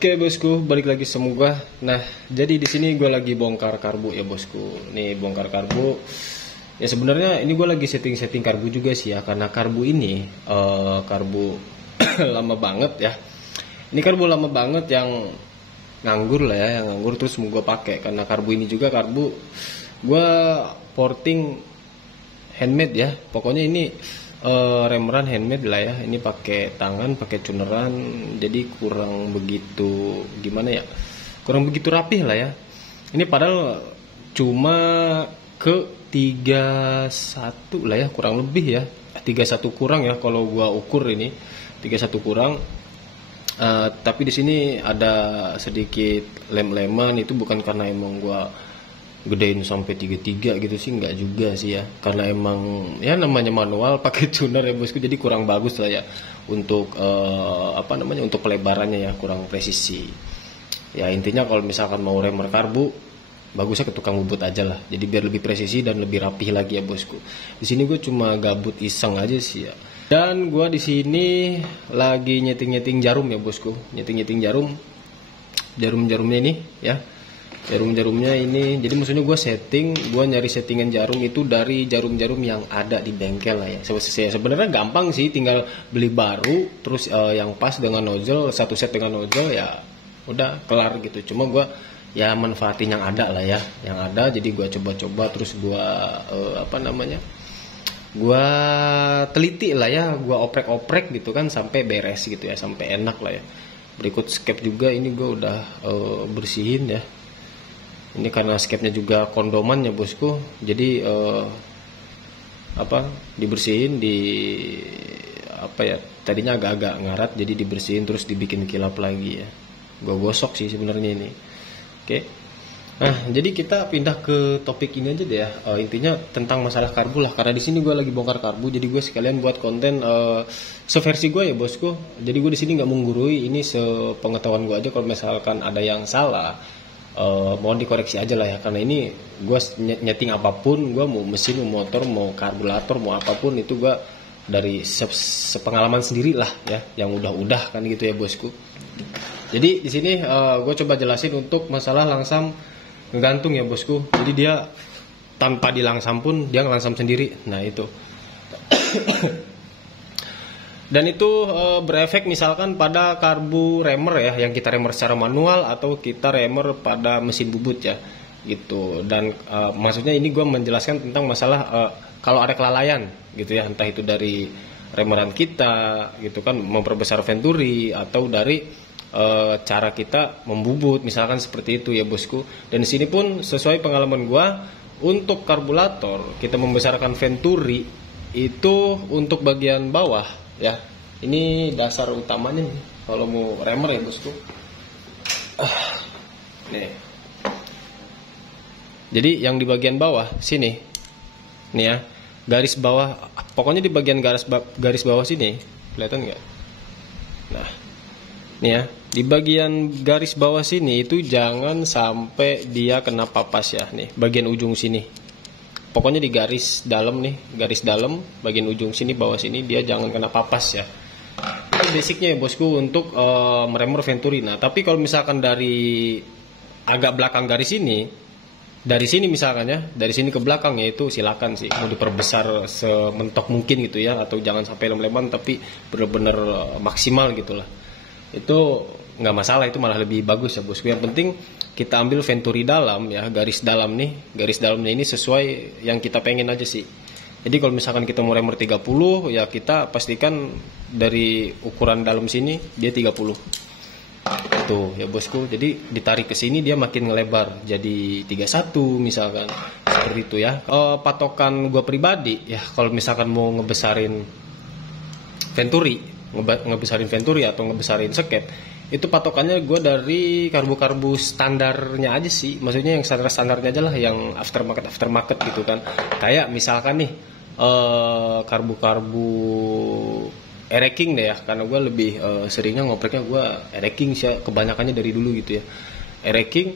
Oke bosku, balik lagi semoga. Nah, jadi di sini gue lagi bongkar karbu ya bosku. Nih bongkar karbu. Ya sebenarnya ini gue lagi setting-setting karbu juga sih ya, karena karbu ini karbu lama banget ya. Ini karbu lama banget yang nganggur lah ya, yang nganggur terus mau gue pakai karena karbu ini juga karbu gue porting handmade ya. Pokoknya ini remeran handmade lah ya. Ini pakai tangan, pakai cuneran, jadi kurang begitu gimana ya, kurang begitu rapih lah ya. Ini padahal cuma ke 31 lah ya, kurang lebih ya, 31 kurang ya kalau gua ukur ini 31 kurang. Tapi di sini ada sedikit lem-leman, itu bukan karena emang gua gedein sampai 33 gitu sih, nggak juga sih ya, karena emang ya namanya manual pakai tuner ya bosku, jadi kurang bagus lah ya untuk untuk pelebarannya ya, kurang presisi ya. Intinya kalau misalkan mau remer karbu, bagusnya ke tukang bubut aja lah, jadi biar lebih presisi dan lebih rapih lagi ya bosku. Di sini gue cuma gabut iseng aja sih ya, dan gue di sini lagi nyeting jarum ya bosku, nyeting jarumnya ini ya. Jarum-jarumnya ini, jadi maksudnya gue nyari settingan jarum itu dari jarum-jarum yang ada di bengkel lah ya. Sebenarnya gampang sih, tinggal beli baru terus yang pas dengan nozzle, satu set dengan nozzle ya udah kelar gitu. Cuma gue ya manfaatin yang ada lah ya, yang ada. Jadi gue coba-coba terus gue gue teliti lah ya, gue oprek-oprek gitu kan sampai beres gitu ya, sampai enak lah ya. Berikut skep juga ini gue udah bersihin ya. Ini karena skepnya juga kondoman ya bosku, jadi dibersihin tadinya agak-agak ngarat, jadi dibersihin terus dibikin kilap lagi ya. Gue gosok sih sebenarnya ini. Oke. Nah, jadi kita pindah ke topik ini aja deh ya. Intinya tentang masalah karbu lah, karena di sini gue lagi bongkar karbu, jadi gue sekalian buat konten seversi gue ya bosku. Jadi gue di sini nggak menggurui, ini sepengetahuan gue aja. Kalau misalkan ada yang salah, mohon dikoreksi aja lah ya, karena ini gue nyeting apapun, gue mau mesin, mau motor, mau karburator, mau apapun itu gue dari sepengalaman sendiri lah ya, yang udah kan gitu ya bosku. Jadi di sini gue coba jelasin untuk masalah langsam ngegantung ya bosku. Jadi dia tanpa dilangsam pun dia ngelangsam sendiri. Nah itu dan itu berefek misalkan pada karbu remer ya, yang kita remer secara manual atau kita remer pada mesin bubut ya gitu. Dan maksudnya ini gue menjelaskan tentang masalah kalau ada kelalaian gitu ya, entah itu dari remeran kita gitu kan, memperbesar venturi, atau dari cara kita membubut misalkan seperti itu ya bosku. Dan di sini pun sesuai pengalaman gue, untuk karburator kita membesarkan venturi itu untuk bagian bawah ya. Ini dasar utamanya nih kalau mau remer ya bosku. Nih. Jadi yang di bagian bawah sini nih ya, garis bawah, pokoknya di bagian garis bawah sini, kelihatan nggak? Nah nih ya, di bagian garis bawah sini itu jangan sampai dia kena papas ya. Nih bagian ujung sini, pokoknya di garis dalam nih, garis dalam bagian ujung sini, bawah sini, dia jangan kena papas ya. Itu basicnya ya bosku untuk meremer venturi. Nah tapi kalau misalkan dari agak belakang garis ini, dari sini misalkan ya, dari sini ke belakang ya, itu silakan sih mau diperbesar sementok mungkin gitu ya, atau jangan sampai lem-leman tapi benar-benar maksimal gitulah. Itu nggak masalah, itu malah lebih bagus ya bosku. Yang penting kita ambil venturi dalam ya, garis dalam nih, garis dalamnya ini sesuai yang kita pengen aja sih. Jadi kalau misalkan kita mau remer 30 ya, kita pastikan dari ukuran dalam sini dia 30 tuh ya bosku. Jadi ditarik ke sini dia makin ngelebar jadi 31 misalkan, seperti itu ya. Patokan gue pribadi ya, kalau misalkan mau ngebesarin venturi atau ngebesarin skep, itu patokannya gue dari karbu standarnya aja sih. Maksudnya yang standarnya aja lah, yang aftermarket gitu kan. Kayak misalkan nih karbu ereking deh ya, karena gue lebih seringnya ngopreknya gue ereking sih, kebanyakannya dari dulu gitu ya. Ereking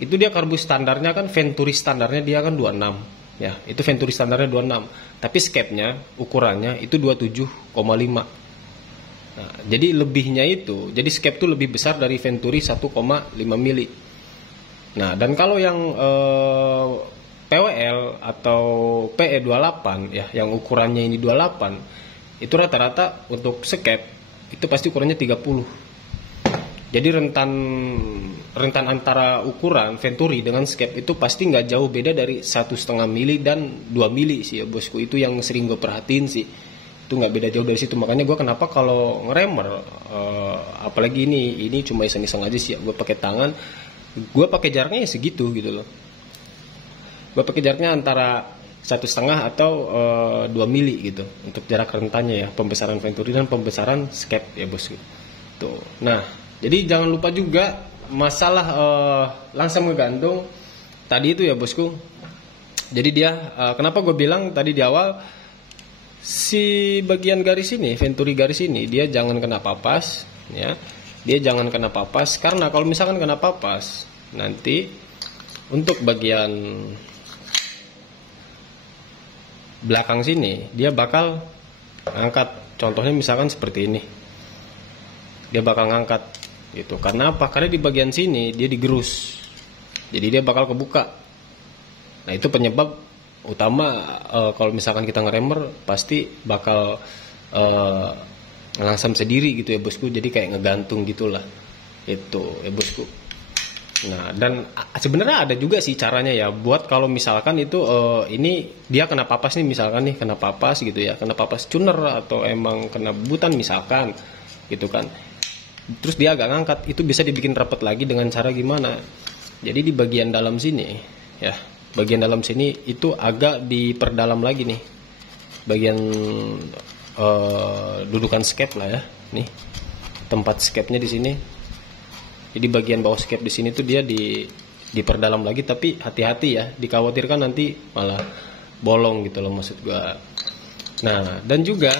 itu dia karbu standarnya kan, venturi standarnya dia kan 26 ya, itu venturi standarnya 26, tapi skepnya ukurannya itu 27,5 Nah, jadi lebihnya itu, jadi skep itu lebih besar dari Venturi 1,5 mili. Nah, dan kalau yang PWL atau PE28 ya, yang ukurannya ini 28, itu rata-rata untuk skep itu pasti ukurannya 30. Jadi rentan antara ukuran Venturi dengan skep itu pasti nggak jauh beda dari 1,5 mili dan 2 mili sih ya bosku. Itu yang sering gue perhatiin sih. Itu nggak beda jauh dari situ. Makanya gue kenapa kalau ngeremer, apalagi ini cuma iseng-iseng aja sih ya. Gue pakai tangan, gue pakai jaraknya ya segitu gitu loh. Gue pakai jaraknya antara 1,5 atau 2 mili gitu untuk jarak rentannya ya, pembesaran Venturi dan pembesaran skep ya bosku. Tuh. Nah, jadi jangan lupa juga masalah langsung ngegantung tadi itu ya bosku. Jadi dia kenapa gue bilang tadi di awal si bagian garis ini, Venturi garis ini dia jangan kena papas ya. Dia jangan kena papas karena kalau misalkan kena papas nanti untuk bagian belakang sini dia bakal angkat. Contohnya misalkan seperti ini. Dia bakal ngangkat gitu. Karena apa? Karena di bagian sini dia digerus. Jadi dia bakal kebuka. Nah, itu penyebab utama kalau misalkan kita ngeremer pasti bakal langsam sendiri gitu ya bosku. Jadi kayak ngegantung gitulah. Itu ya bosku. Nah, dan sebenarnya ada juga sih caranya ya buat kalau misalkan itu ini dia kena papas nih, misalkan nih kena papas gitu ya, kena papas tuner atau emang kena butan misalkan gitu kan. Terus dia agak ngangkat, itu bisa dibikin rapat lagi dengan cara gimana? Jadi di bagian dalam sini ya, bagian dalam sini itu agak diperdalam lagi nih. Bagian dudukan skep lah ya. Nih. Tempat skepnya di sini. Jadi bagian bawah skep di sini tuh dia diperdalam lagi, tapi hati-hati ya, dikhawatirkan nanti malah bolong gitu loh maksud gua. Nah, dan juga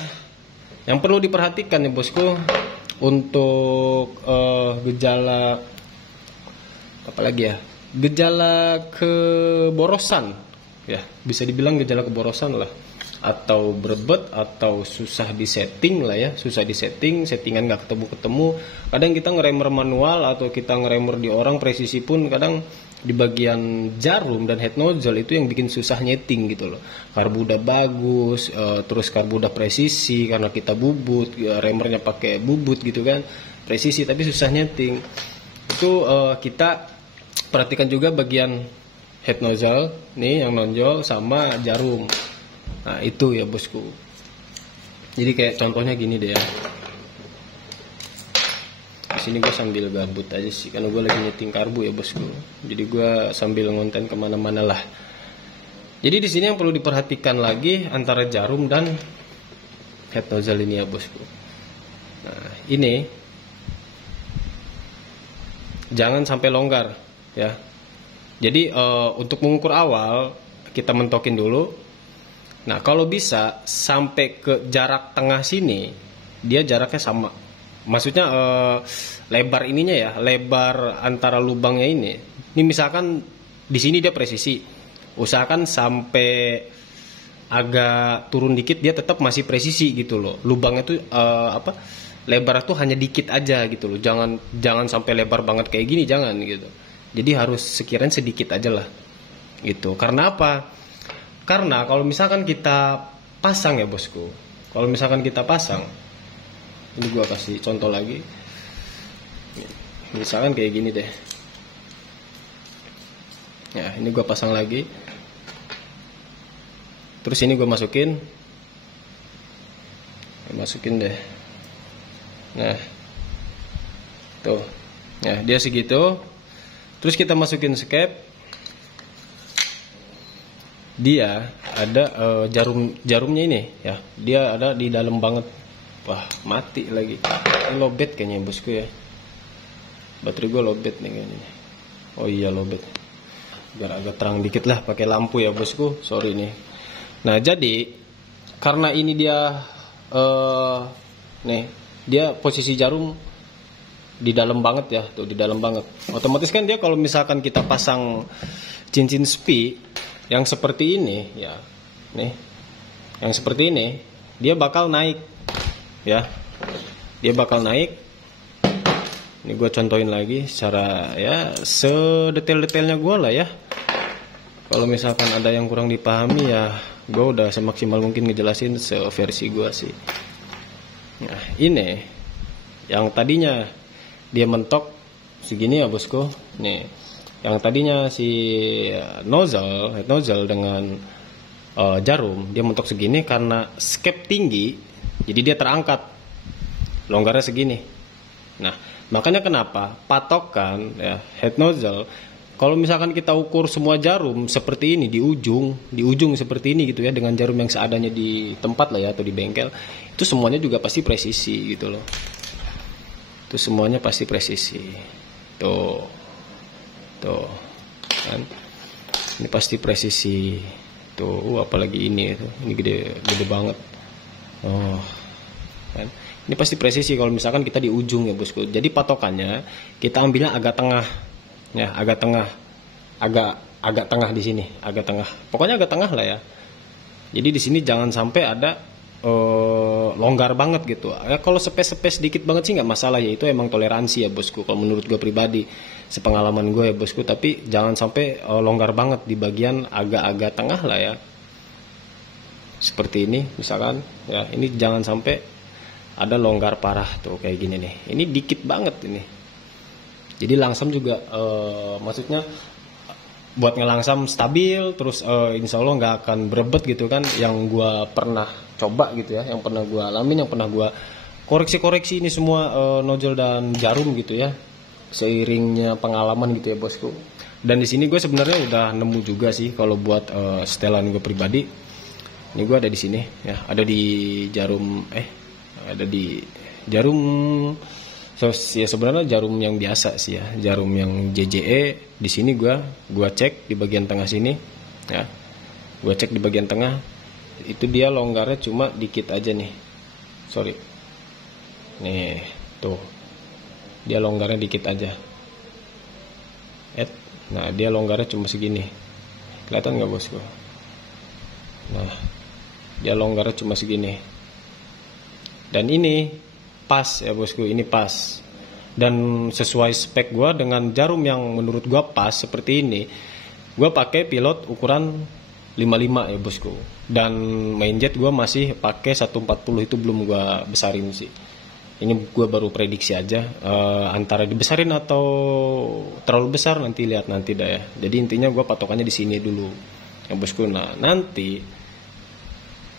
yang perlu diperhatikan ya bosku untuk gejala apa lagi ya? Gejala keborosan ya, bisa dibilang gejala keborosan lah, atau berebet atau susah disetting lah ya, susah disetting, settingan nggak ketemu. Kadang kita ngeremer manual atau kita ngeremer di orang presisi pun kadang di bagian jarum dan head nozzle itu yang bikin susah nyeting gitu loh. Karbu udah bagus, terus karbu udah presisi karena kita bubut, remernya pakai bubut gitu kan, presisi tapi susah nyeting. Itu kita perhatikan juga bagian head nozzle nih yang nonjol sama jarum. Nah itu ya bosku. Jadi kayak contohnya gini deh ya. Di sini gue sambil gabut aja sih karena gue lagi nyeting karbu ya bosku. Jadi gue sambil ngonten kemana-mana lah. Jadi di sini yang perlu diperhatikan lagi antara jarum dan head nozzle ini ya bosku. Nah ini jangan sampai longgar ya. Jadi untuk mengukur awal kita mentokin dulu. Nah kalau bisa sampai ke jarak tengah sini dia jaraknya sama. Maksudnya lebar ininya ya, lebar antara lubangnya ini. Ini misalkan di sini dia presisi. Usahakan sampai agak turun dikit dia tetap masih presisi gitu loh. Lubangnya tuh lebar tuh hanya dikit aja gitu loh. Jangan sampai lebar banget kayak gini, jangan gitu. Jadi harus sekiranya sedikit aja lah. Gitu. Karena apa? Karena kalau misalkan kita pasang ya bosku. Kalau misalkan kita pasang, ini gua kasih contoh lagi. Misalkan kayak gini deh. Ya, ini gua pasang lagi. Terus ini gua masukin. Masukin deh. Nah. Tuh. Ya, dia segitu. Terus kita masukin skep. Dia ada jarumnya ini ya. Dia ada di dalam banget. Wah mati lagi. Ini lowbat kayaknya bosku ya. Baterai gue lowbat nih kayaknya. Oh iya lowbat. Biar agak terang dikit lah pakai lampu ya bosku. Sorry nih. Nah jadi karena ini dia nih dia posisi jarum di dalam banget ya. Tuh di dalam banget. Otomatis kan dia kalau misalkan kita pasang cincin spi yang seperti ini ya. Nih. Yang seperti ini dia bakal naik. Ya, dia bakal naik. Ini gue contohin lagi secara ya sedetail-detailnya gue lah ya. Kalau misalkan ada yang kurang dipahami ya gue udah semaksimal mungkin ngejelasin seversi gue sih. Nah ini yang tadinya dia mentok segini ya bosku. Nih yang tadinya si head nozzle dengan jarum dia mentok segini karena skep tinggi, jadi dia terangkat longgarnya segini. Nah makanya kenapa patokan ya head nozzle, kalau misalkan kita ukur semua jarum seperti ini di ujung seperti ini gitu ya, dengan jarum yang seadanya di tempat lah ya atau di bengkel, itu semuanya juga pasti presisi gitu loh. Itu semuanya pasti presisi. Tuh kan, ini pasti presisi. Tuh apalagi ini gede banget. Oh kan, ini pasti presisi kalau misalkan kita di ujung ya bosku. Jadi patokannya kita ambilnya agak tengah ya, agak tengah di sini, agak tengah, pokoknya agak tengah lah ya. Jadi di sini jangan sampai ada longgar banget gitu ya. Kalau space dikit banget sih nggak masalah ya, itu emang toleransi ya bosku kalau menurut gue pribadi, sepengalaman gue ya bosku. Tapi jangan sampai longgar banget di bagian agak-agak tengah lah ya, seperti ini misalkan ya. Ini jangan sampai ada longgar parah tuh kayak gini nih, ini dikit banget ini. Jadi langsam juga maksudnya buat ngelangsam stabil terus insya Allah nggak akan berebet gitu kan, yang gue pernah coba gitu ya, yang pernah gue alamin, yang pernah gue koreksi ini semua nozzle dan jarum gitu ya, seiringnya pengalaman gitu ya bosku. Dan di sini gue sebenarnya udah nemu juga sih kalau buat setelan gue pribadi. Ini gue ada di sini ya, ada di jarum ya sebenarnya jarum yang biasa sih ya, jarum yang JJE. Di sini gua cek di bagian tengah sini ya, gua cek di bagian tengah itu dia longgarnya cuma dikit aja nih, sorry nih tuh, dia longgarnya dikit aja. Nah dia longgarnya cuma segini, kelihatan nggak bosku? Nah dia longgarnya cuma segini, dan ini pas ya bosku, ini pas dan sesuai spek gua dengan jarum yang menurut gua pas seperti ini. Gua pakai pilot ukuran 55 ya bosku, dan main jet gua masih pakai 140, itu belum gua besarin sih. Ini gua baru prediksi aja, antara dibesarin atau terlalu besar nanti lihat nanti dah ya. Jadi intinya gua patokannya di sini dulu ya bosku. Nah nanti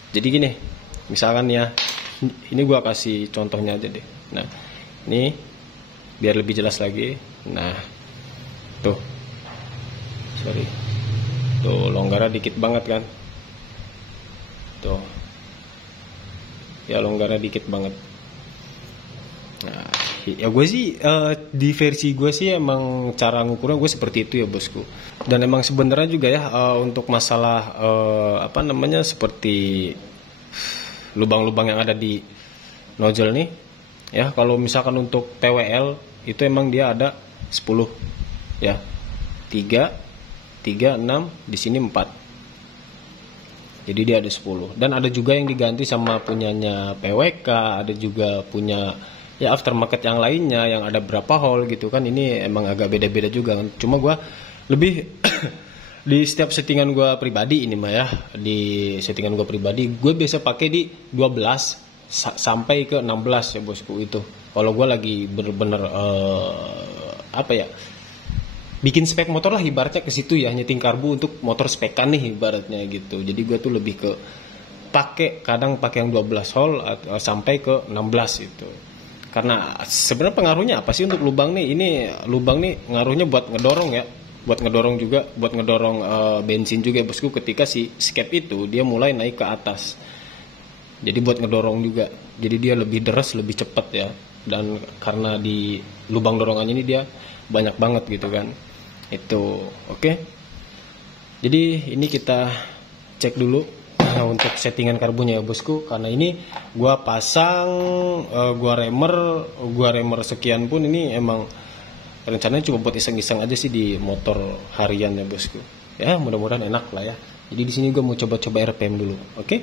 jadi gini, misalkan ya, ini gua kasih contohnya aja deh. Nah ini biar lebih jelas lagi. Nah tuh, sorry, tuh longgarnya dikit banget kan, tuh ya longgarnya dikit banget. Nah ya gue sih di versi gue sih emang cara ngukurnya gue seperti itu ya bosku. Dan emang sebenarnya juga ya untuk masalah apa namanya, seperti lubang-lubang yang ada di nozzle nih ya, kalau misalkan untuk TWL itu emang dia ada 10 ya, 3, 6, di sini 4, jadi dia ada 10. Dan ada juga yang diganti sama punyanya PWK, ada juga punya ya aftermarket yang lainnya yang ada berapa hole gitu kan. Ini emang agak beda-beda juga kan, cuma gua lebih di setiap settingan gue pribadi ini mah ya, di settingan gue pribadi gue biasa pakai di 12 sampai ke 16 ya bosku. Itu kalau gue lagi bener-bener apa ya, bikin spek motor lah ibaratnya ke situ ya, nyeting karbu untuk motor spekan nih ibaratnya gitu. Jadi gue tuh lebih ke kadang pakai yang 12 hole sampai ke 16 itu. Karena sebenarnya pengaruhnya apa sih untuk lubang nih? Ini lubang nih ngaruhnya buat ngedorong ya, buat ngedorong juga, buat ngedorong bensin juga bosku. Ketika si skep itu dia mulai naik ke atas, jadi buat ngedorong juga, jadi dia lebih deras, lebih cepat ya. Dan karena di lubang dorongannya ini dia banyak banget gitu kan, itu oke. Jadi ini kita cek dulu untuk settingan karbunya ya bosku. Karena ini gua pasang gua remer sekian pun, ini emang rencananya cuma buat iseng-iseng aja sih di motor harian ya bosku. Ya mudah-mudahan enak lah ya. Jadi di sini gue mau coba-coba RPM dulu, oke?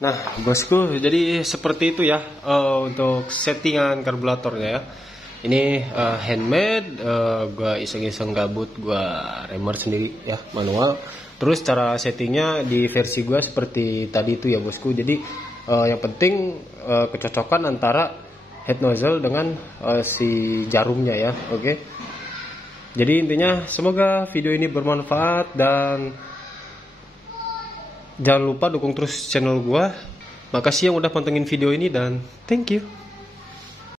Nah, bosku, jadi seperti itu ya untuk settingan karburatornya ya. Ini handmade, gua iseng-iseng gabut, gua remer sendiri ya, manual. Terus cara settingnya di versi gua seperti tadi itu ya bosku. Jadi yang penting kecocokan antara head nozzle dengan si jarumnya ya, oke. Jadi intinya semoga video ini bermanfaat dan jangan lupa dukung terus channel gua. Makasih yang udah pantengin video ini dan thank you.